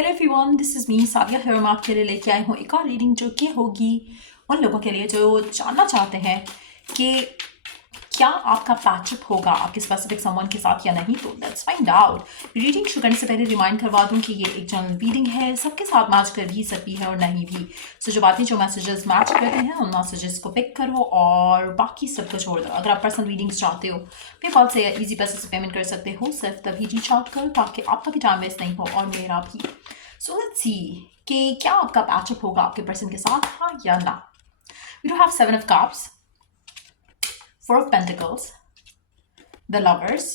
Hello everyone, this is me Saviya here. मैं आपके लिए लेके आई हूँ एक और रीडिंग जो कि होगी उन लोगों के लिए जो जानना चाहते हैं कि क्या आपका पैचअप होगा आपके स्पेसिफिक समवन के साथ या नहीं। तो लेट्स फाइंड आउट। रीडिंग शुरू करने से पहले रिमाइंड करवा दूं कि ये एक जनरल रीडिंग है, सबके साथ मैच कर भी सकती है और नहीं भी। सो जो बातें जो मैसेजेस मैच करते हैं उन मैसेजेस को पिक करो और बाकी सबको छोड़ दो। अगर आप पर्सनल रीडिंग्स चाहते हो पेपाल से या ईजी पैसे से पेमेंट कर सकते हो। सिर्फ तभी रीच आउट करो ताकि आपका भी टाइम वेस्ट नहीं हो और मेरा भी। सो लेट्स सी कि क्या आपका पैचअप होगा आपके पर्सन के साथ, हाँ या ना। We do have 7 of Cups, 4 of Pentacles, the Lovers,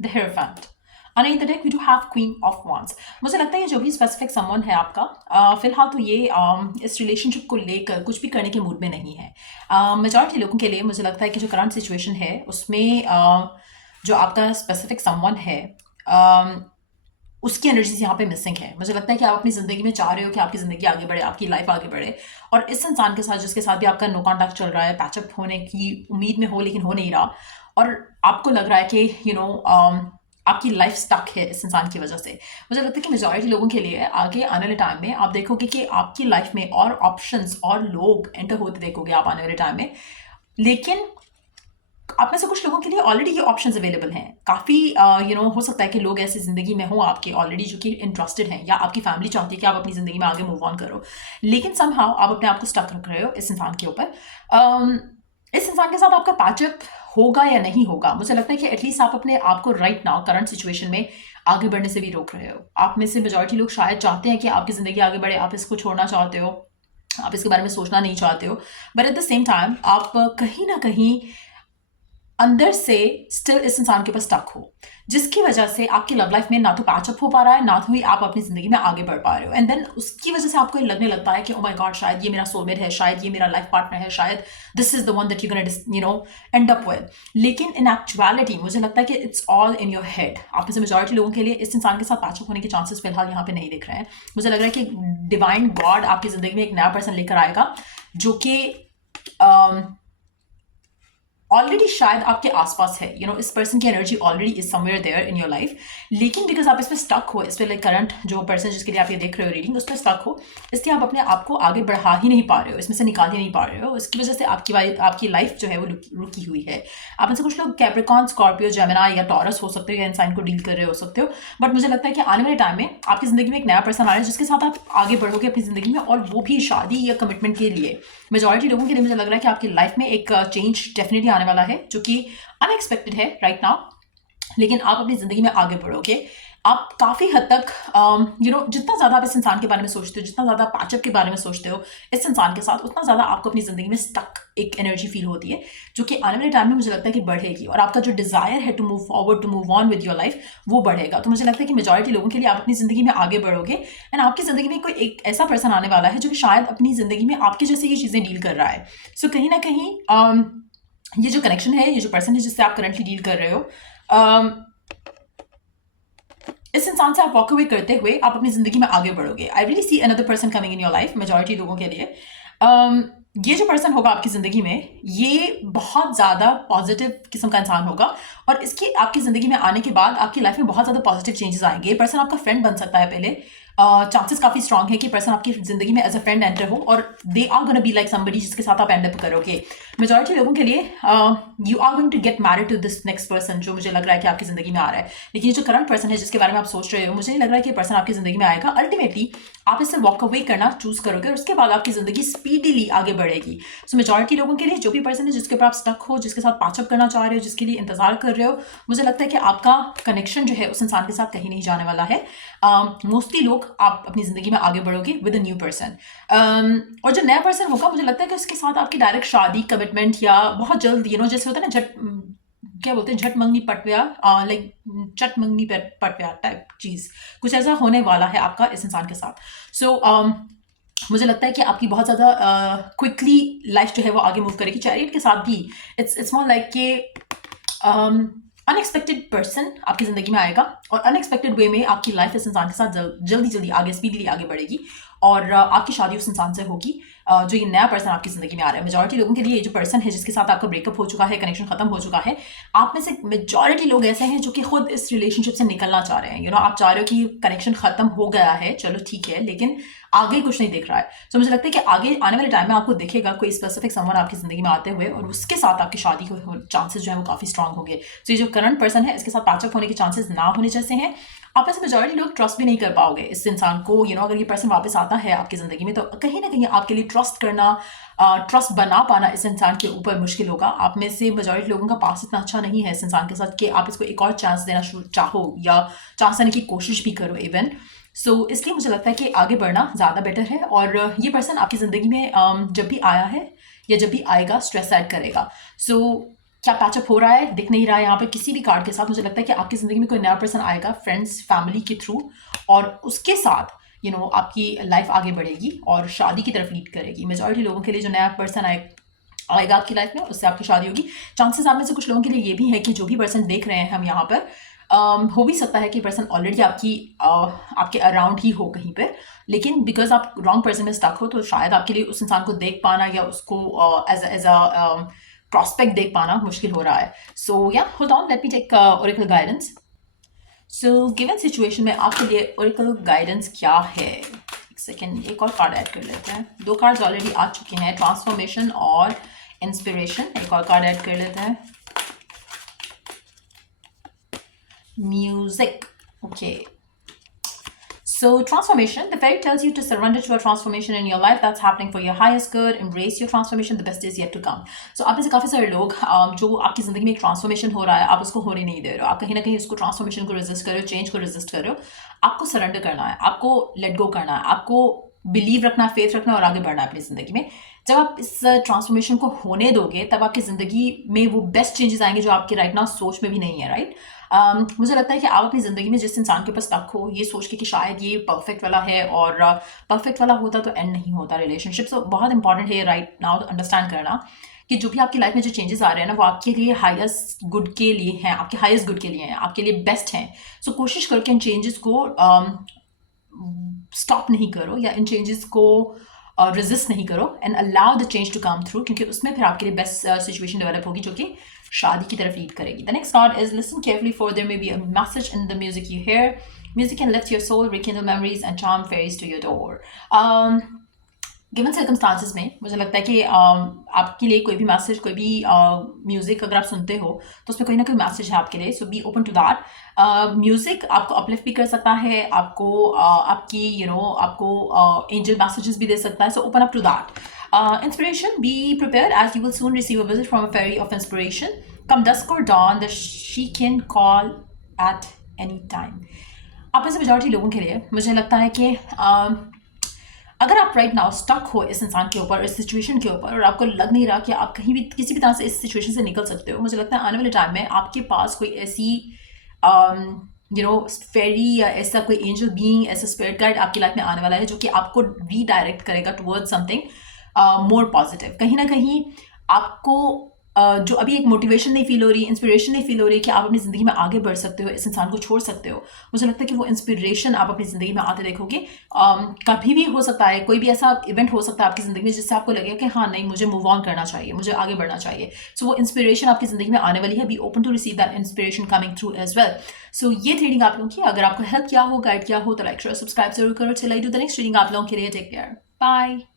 the Hierophant. And in the deck we do have Queen of Wands. मुझे लगता है ये जो भी स्पेसिफिक समवन है आपका फिलहाल तो ये इस रिलेशनशिप को लेकर कुछ भी करने के मूड में नहीं है। मेजॉरिटी लोगों के लिए मुझे लगता है कि जो करंट सिचुएशन है उसमें जो आपका स्पेसिफिक समवन है उसकी एनर्जीज यहाँ पे मिसिंग है। मुझे लगता है कि आप अपनी ज़िंदगी में चाह रहे हो कि आपकी ज़िंदगी आगे बढ़े, आपकी लाइफ आगे बढ़े, और इस इंसान के साथ जिसके साथ भी आपका नो कॉन्टैक्ट चल रहा है, पैचअप होने की उम्मीद में हो लेकिन हो नहीं रहा, और आपको लग रहा है कि आपकी लाइफ स्टक है इस इंसान की वजह से। मुझे लगता है कि मेजॉरिटी लोगों के लिए आगे आने वाले टाइम में आप देखोगे कि आपकी लाइफ में और ऑप्शंस और लोग एंटर होते देखोगे आप आने वाले टाइम में, लेकिन आप में से कुछ लोगों के लिए ऑलरेडी ये ऑप्शंस अवेलेबल हैं। काफ़ी हो सकता है कि लोग ऐसी ज़िंदगी में हों आपके ऑलरेडी जो कि इंटरेस्टेड हैं, या आपकी फैमिली चाहती है कि आप अपनी ज़िंदगी में आगे मूव ऑन करो, लेकिन समहाउ आप अपने आप को स्टक रख रहे हो इस इंसान के ऊपर। इस इंसान के साथ आपका पैचअप होगा या नहीं होगा, मुझे लगता है कि एटलीस्ट आप अपने आप को राइट नाउ करंट सिचुएशन में आगे बढ़ने से भी रोक रहे हो। आप में से मेजॉरिटी लोग शायद चाहते हैं कि आपकी ज़िंदगी आगे बढ़े, आप इसको छोड़ना चाहते हो, आप इसके बारे में सोचना नहीं चाहते हो, but at the same time आप कहीं ना कहीं अंदर से स्टिल इस इंसान के ऊपर स्टक हो, जिसकी वजह से आपकी लव लाइफ में ना तो पैचअप हो पा रहा है, ना तो ही आप अपनी ज़िंदगी में आगे बढ़ पा रहे हो। एंड देन उसकी वजह से आपको ये लगने लगता है कि ओ माय गॉड, शायद ये मेरा सोलमेट है, शायद ये मेरा लाइफ पार्टनर है, शायद this is the one that you gonna and up with. लेकिन इन एक्चुअलिटी मुझे लगता है कि it's all in your head. आप में से मेजॉरिटी लोगों के लिए इस इंसान के साथ पैचअप होने के चांसेस फिलहाल यहाँ पे नहीं दिख रहे हैं। मुझे लग रहा है कि डिवाइन गॉड आपकी ज़िंदगी में एक नया पर्सन लेकर आएगा जो कि ऑलरेडी शायद आपके आसपास है। इस पर्सन की energy already is somewhere there in your life, लेकिन बिकॉज आप इस पर स्टक हो, इस पर लाइक करंट जो पर्सन जिसके लिए आप ये देख रहे हो रीडिंग, उस पर स्टक हो, इसलिए आप अपने आप को आगे बढ़ा ही नहीं पा रहे हो, इसमें से निकाल ही नहीं पा रहे हो। इसकी वजह से आपकी लाइफ जो है वो रुकी हुई है। आप में से कुछ लोग कैप्रिकॉर्न, स्कॉर्पियो, जेमिनी या टॉरस हो सकते हो, या इंसान को डील कर रहे हो सकते हो, बट मुझे लगता है कि आने वाले टाइम में आपकी ज़िंदगी में एक नया पर्सन आ रहा है जिसके साथ आप आगे बढ़ोगे अपनी ज़िंदगी में, और वो भी शादी या कमिटमेंट के लिए। मेजॉरिटी लोगों के लिए मुझे लग रहा है कि आपकी लाइफ में एक चेंज डेफिनेटली आने वाला है जो कि अनएक्सपेक्टेड है राइट नाउ, लेकिन आप अपनी ज़िंदगी में आगे बढ़ोगे। आप काफ़ी हद तक जितना ज़्यादा आप इस इंसान के बारे में सोचते हो, जितना ज़्यादा पैचअप के बारे में सोचते हो इस इंसान के साथ, उतना ज़्यादा आपको अपनी ज़िंदगी में स्टक एक एनर्जी फील होती है जो कि आने वाले टाइम में मुझे लगता है कि बढ़ेगी, और आपका जो डिज़ायर है to move forward, to move on with your life, वो बढ़ेगा। तो मुझे लगता है कि मेजॉरिटी लोगों के लिए आप अपनी ज़िंदगी में आगे बढ़ोगे, एंड आपकी ज़िंदगी में कोई एक ऐसा पर्सन आने वाला है जो कि शायद अपनी ज़िंदगी में आपके जैसे ये चीज़ें डील कर रहा है। सो कहीं ना कहीं ये जो कनेक्शन है, ये जो पर्सन है जिससे आप करंटली डील कर रहे हो, इस इंसान से आप वॉक अवे करते हुए आप अपनी जिंदगी में आगे बढ़ोगे। I really see another person coming in your life majority लोगों के लिए। ये जो पर्सन होगा आपकी ज़िंदगी में, ये बहुत ज़्यादा पॉजिटिव किस्म का इंसान होगा, और इसकी आपकी ज़िंदगी में आने के बाद आपकी लाइफ में बहुत ज़्यादा पॉजिटिव चेंजेस आएंगे। ये पर्सन आपका फ्रेंड बन सकता है पहले, चांसेस काफ़ी स्ट्रांग है कि पर्सन आपकी ज़िंदगी में एज अ फ्रेंड एंटर हो, और they are gonna be like somebody जिसके साथ आप एंड अप करोगे। मेजॉरिटी लोगों के लिए you are going to get married to this next person जो मुझे लग रहा है कि आपकी ज़िंदगी में आ रहा है। लेकिन ये जो करंट पर्सन है जिसके बारे में आप सोच रहे हो, मुझे नहीं लग रहा है कि पर्सन आपकी ज़िंदगी में आएगा। अल्टीमेटली आप इससे वॉक अवे करना चूज करोगे, और उसके बाद आपकी ज़िंदगी स्पीडीली आगे बढ़ेगी। सो मेजॉरिटी लोगों के लिए जो भी पर्सन है जिसके ऊपर आप स्टक हो, जिसके साथ पैचअप करना चाह रहे हो, जिसके लिए इंतजार कर रहे हो, मुझे लगता है कि आपका कनेक्शन जो है उस इंसान के साथ कहीं नहीं जाने वाला है। मोस्टली लोग आप अपनी ज़िंदगी में आगे बढ़ोगे विद अ न्यू पर्सन, और जो नया पर्सन होगा मुझे लगता है कि उसके साथ आपकी डायरेक्ट शादी, कमिटमेंट, या बहुत जल्द जैसे होता है ना क्या बोलते हैं, झट मंगनी पटव्या, लाइक चट मंगनी पटव्या टाइप चीज़, कुछ ऐसा होने वाला है आपका इस इंसान के साथ। सो मुझे लगता है कि आपकी बहुत ज़्यादा क्विकली लाइफ जो है वो आगे मूव करेगी। चैरियट के साथ भी इट्स मोर लाइक कि अनएक्सपेक्टेड पर्सन आपकी ज़िंदगी में आएगा, और अनएक्सपेक्टेड वे में आपकी लाइफ इस इंसान के साथ जल्दी आगे स्पीडली आगे बढ़ेगी, और आपकी शादी उस इंसान से होगी जो ये नया पर्सन आपकी ज़िंदगी में आ रहा है। मेजॉरिटी लोगों के लिए ये जो पर्सन है जिसके साथ आपका ब्रेकअप हो चुका है, कनेक्शन खत्म हो चुका है, आप में से मेजॉरिटी लोग ऐसे हैं जो कि खुद इस रिलेशनशिप से निकलना चाह रहे हैं। आप चाह रहे हो कि कनेक्शन खत्म हो गया है, चलो ठीक है, लेकिन आगे कुछ नहीं दिख रहा है। तो मुझे लगता है कि आगे आने वाले टाइम में आपको दिखेगा कोई स्पेसिफिक समवन आपकी ज़िंदगी में आते हुए, और उसके साथ आपकी शादी के चांसेस जो है वो काफ़ी स्ट्रांग होंगे। तो ये जो करंट पर्सन है इसके साथ पैचअप होने के चांसेस ना होने जैसे हैं। आप ऐसे मेजॉरिटी लोग ट्रस्ट भी नहीं कर पाओगे इस इंसान को। अगर ये पर्सन वापस आता है आपकी ज़िंदगी में, तो कहीं ना कहीं आपके लिए ट्रस्ट करना, ट्रस्ट बना पाना इस इंसान के ऊपर मुश्किल होगा। आप में से मेजॉरिटी लोगों का पास इतना अच्छा नहीं है इस इंसान के साथ कि आप इसको एक और चांस देना चाहो या चांस देने की कोशिश भी करो इवन। इसलिए मुझे लगता है कि आगे बढ़ना ज़्यादा बेटर है। और ये पर्सन आपकी ज़िंदगी में जब भी आया है या जब भी आएगा स्ट्रेस ऐड करेगा। क्या पैचअप हो रहा है दिख नहीं रहा है यहाँ पे किसी भी कार्ड के साथ। मुझे लगता है कि आपकी ज़िंदगी में कोई नया पर्सन आएगा फ्रेंड्स फैमिली के थ्रू, और उसके साथ आपकी लाइफ आगे बढ़ेगी और शादी की तरफ लीड करेगी। मेजॉरिटी लोगों के लिए जो नया पर्सन आएगा आपकी लाइफ में, उससे आपकी शादी होगी। चांसेस आप में से कुछ लोगों के लिए ये भी है कि जो भी पर्सन देख रहे हैं हम यहाँ पर, हो भी सकता है कि पर्सन ऑलरेडी आपके अराउंड ही हो कहीं पे, लेकिन बिकॉज आप रॉन्ग पर्सन में स्टक हो, तो शायद आपके लिए उस इंसान को देख पाना या उसको एज अ प्रॉस्पेक्ट देख पाना मुश्किल हो रहा है। या hold on, let me take oracle guidance. Given situation में आपके लिए ओरेकल गाइडेंस क्या है? एक सेकेंड, एक और कार्ड ऐड कर लेते हैं। 2 कार्ड्स ऑलरेडी आ चुके हैं, ट्रांसफॉर्मेशन और इंस्पिरेशन। एक और कार्ड ऐड कर लेते हैं, music. Okay, so transformation, the fairy tells you to surrender to a transformation in your life that's happening for your highest good. Embrace your transformation, the best is yet to come. So आप में से काफ़ी सारे लोग जो आपकी ज़िंदगी में एक ट्रांसफॉर्मेशन हो रहा है, आप उसको होने नहीं दे रहे हो। आप कहीं ना कहीं उसको ट्रांसफॉर्मेशन को रेजिस्ट कर रहे हो, चेंज को रेजिस्ट कर रहे हो। आपको सरेंडर करना है, आपको लेट गो करना है, आपको बिलीव रखना है, फेथ रखना है और आगे बढ़ना है अपनी ज़िंदगी में। जब आप इस ट्रांसफॉर्मेशन को होने दोगे तब आपकी ज़िंदगी में वो बेस्ट चेंजेस आएंगे जो आपके राइट नाउ सोच में भी नहीं है, राइट? मुझे लगता है कि आप अपनी ज़िंदगी में जिस इंसान के पास तक हो ये सोच के कि शायद ये परफेक्ट वाला है, और परफेक्ट वाला होता तो एंड नहीं होता रिलेशनशिप। तो बहुत इंपॉर्टेंट है राइट नाउ अंडरस्टैंड करना कि जो भी आपकी लाइफ में जो चेंजेस आ रहे हैं ना, वो आपके लिए हाईएस्ट गुड के लिए हैं, आपके हाईएस्ट गुड के लिए हैं, आपके लिए बेस्ट हैं। कोशिश करो कि इन चेंजेस को स्टॉप नहीं करो या इन चेंजेस को रेजिस्ट नहीं करो, and allow the change to come through, क्योंकि उसमें फिर आपके लिए बेस्ट सिचुएशन डेवलप होगी जो कि शादी की तरफ लीड करेगी। The next card is listen carefully for there may be a message in the music you hear. Music can lift your soul, rekindle memories and charm fairies to your door. Given circumstances में मुझे लगता है कि आपके लिए कोई भी message, कोई भी म्यूज़िक अगर आप सुनते हो तो उसमें कोई ना कोई मैसेज है आपके लिए। So be open to that. Music आपको अपलिफ्ट भी कर सकता है, आपको आपको एंजल मैसेजेस भी दे सकता है। So open up to that. Inspiration, be prepared as you will soon receive a visit from a fairy of inspiration. Come dusk or dawn, she can call at any time. आप में से majority लोगों के लिए मुझे लगता है कि अगर आप राइट नाउ स्टक हो इस इंसान के ऊपर, इस सिचुएशन के ऊपर, और आपको लग नहीं रहा कि आप कहीं भी किसी भी तरह से इस सिचुएशन से निकल सकते हो, मुझे लगता है आने वाले टाइम में आपके पास कोई ऐसी फेरी या ऐसा कोई एंजल बीइंग, ऐसा स्पिरिट गाइड आपकी लाइफ में आने वाला है जो कि आपको रीडायरेक्ट करेगा टुवर्ड्स समथिंग मोर पॉजिटिव। कहीं ना कहीं आपको जो अभी एक मोटिवेशन नहीं फील हो रही, इंस्पिरेशन नहीं फील हो रही कि आप अपनी ज़िंदगी में आगे बढ़ सकते हो, इस इंसान को छोड़ सकते हो, मुझे लगता है कि वो इंस्पिरेशन आप अपनी ज़िंदगी में आते देखोगे। कभी भी हो सकता है, कोई भी ऐसा इवेंट हो सकता है आपकी ज़िंदगी में जिससे आपको लगे कि हाँ नहीं, मुझे मूव ऑन करना चाहिए, मुझे आगे बढ़ना चाहिए। वो इंस्पिरेशन आपकी ज़िंदगी में आने वाली है। Be open to receive that inspiration coming through as well. ये रीडिंग आप लोगों की अगर आपको हेल्प किया हो, गाइड किया हो, तो लाइक शेयर सब्सक्राइब जरूर करो। Till I do the next reading आप लोगों के लिए, टेक केयर, बाय।